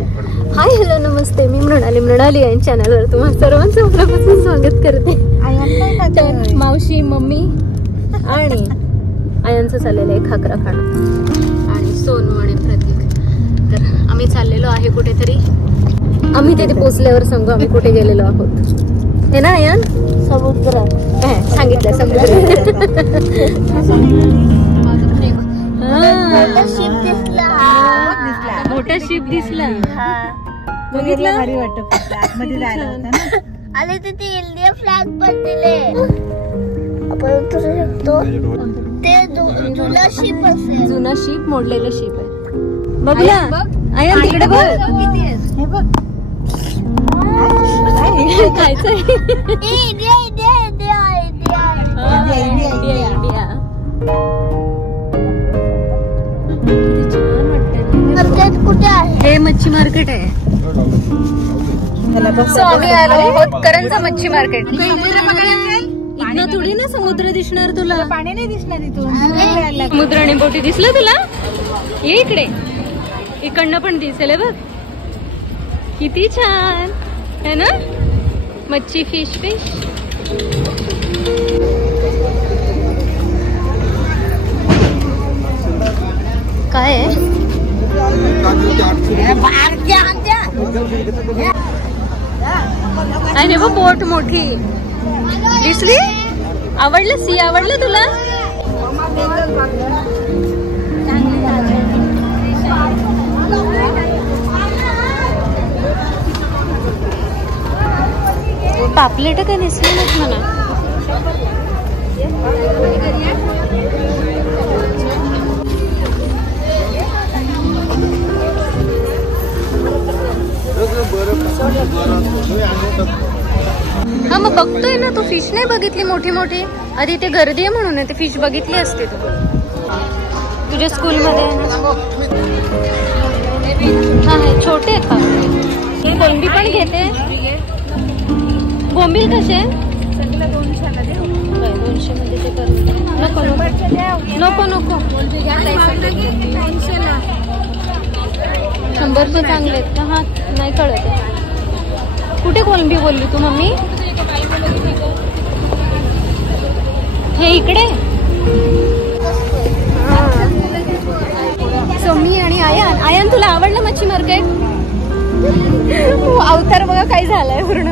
Hi hello नमस्ते, मी मृणाली या चॅनलवर तुम्हा सर्वांचं मनापासून स्वागत करते. मावशी, मम्मी आणि आयांचं चाललेलं आहे खाकरा खाणं आणि सोनू आणि प्रतीक. तर आम्ही चाललेलो आहे कुठेतरी. आम्ही तिथे पोचल्यावर सांगू आम्ही कुठे गेलेलो आहोत. हे ना आयान? समुद्र सांगितलं समुद्र. मोठा शिप दिसला. बघितलं भारी वाटत. आतमध्ये जायला होतं ना. आले तिथे इंडिया फ्लॅग पण दिले. आपण उतरू शकतो. ते जुना शिप असेल. जुना शिप, मोडलेला शिप आहे. बघला आयान तिकडे बघ. हे बघ खायचंय. India India India India India. कुठे आहे? हे मच्छी मार्केट आहे. सो आम्ही आलो आहोत करंजा मच्छी मार्केट. इथनं थोडी ना समुद्र दिसणार तुला. पाणी नाही दिसणार इथून. समुद्र आणि बोटी दिसलं तुला? ये इकडे, इकडनं पण दिसेल बघ. किती छान है ना मच्छी. फिश काय आहे? आणि बघ बोट मोठी दिसली. आवडलं? सी आवडलं तुला? पापलेट काय दिसली नाहीत मला. हा मग बघतोय ना तू. फिश नाही बघितली मोठी मोठी? आधी ते गर्दी आहे म्हणून ते फिश बघितली असते तू तुझ्या स्कूल मध्ये. हा हे छोटे आहेत पापलेट. कोलंबी पण घेते. बोंबील कसे? 200 मध्ये ते करून नको नको नको. 100चे चांगले आहेत का? हा नाही कळत आहे. कुठे कोलंबी बोलली तू मम्मी? हे इकडे. सो मी आणि आयान तुला आवडलं मच्छी मार्केट? अवतार बघा काय झालाय पूर्ण.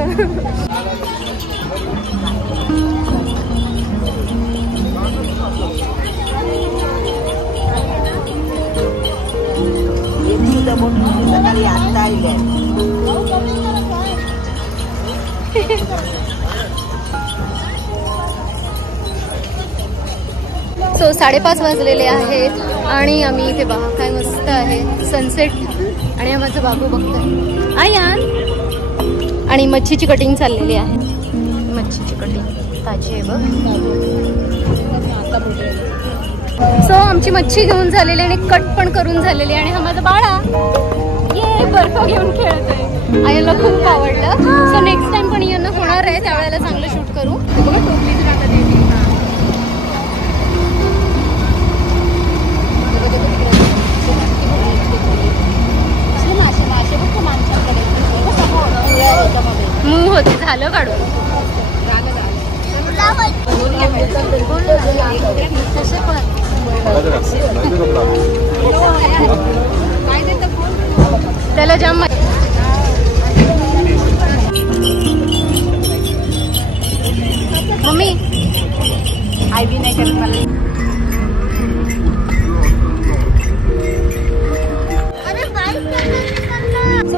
सो 5:30 वाजलेले आहेत आणि आम्ही इथे बघा काय मस्त आहे सनसेट. आणि हा माझा बाबू बघतोय आयान. आणि मच्छीची कटिंग चाललेली आहे. मच्छीची कटिंग ताजी आहे बघ. सो आमची मच्छी घेऊन झालेली आणि कट पण करून झालेली. आणि हा माझा बाळा ये बर्फ घेऊन खेळतोय. आयाला खूप आवडलं. सो नेक्स्ट टाइम पण येणं होणार आहे, त्यावेळेला चांगलं शूट करू. बघा टोपली मूव होते. झालं काढून. त्याला जाम मम्मी आय बी नाही करत मला.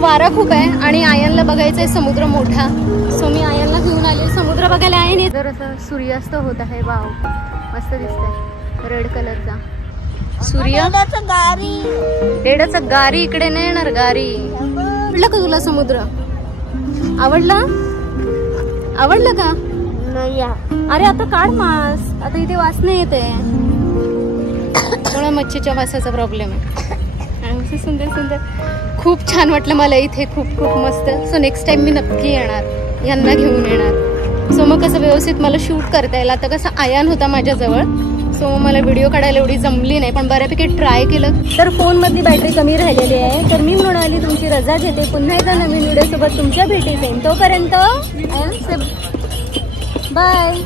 वारा खूप आहे आणि आयनला बघायचंय समुद्र मोठा. सो मी आयनला घेऊन आले समुद्र बघायला. आहे जर असं सूर्यास्त होत आहे. वाव मस्त दिसतंय. रेड कलरचा सूर्य. रेडाचा गारी इकडे नाही येणार. गारी. आवडलं का तुला समुद्र? आवडलं का? नाही. अरे आता काढ मास. आता इथे वासने येते थोडा मच्छीच्या वासाचा प्रॉब्लेम आहे. सुंदर सुंदर खूप छान वाटलं मला इथे. खूप खूप मस्त. सो नेक्स्ट टाइम मी नक्की येणार, यांना घेऊन येणार. सो मग कसं व्यवस्थित मला शूट करता येईल. आता कसं आयान होता माझ्याजवळ, सो मला व्हिडिओ काढायला एवढी जमली नाही, पण बऱ्यापैकी ट्राय केलं. तर फोन मधली बॅटरी कमी राहिलेली आहे. तर मी मृणाली तुमची रजा घेते. पुन्हा एकदा नवीन व्हिडिओ सोबत तुमच्या भेटीस येईन. तोपर्यंत बाय.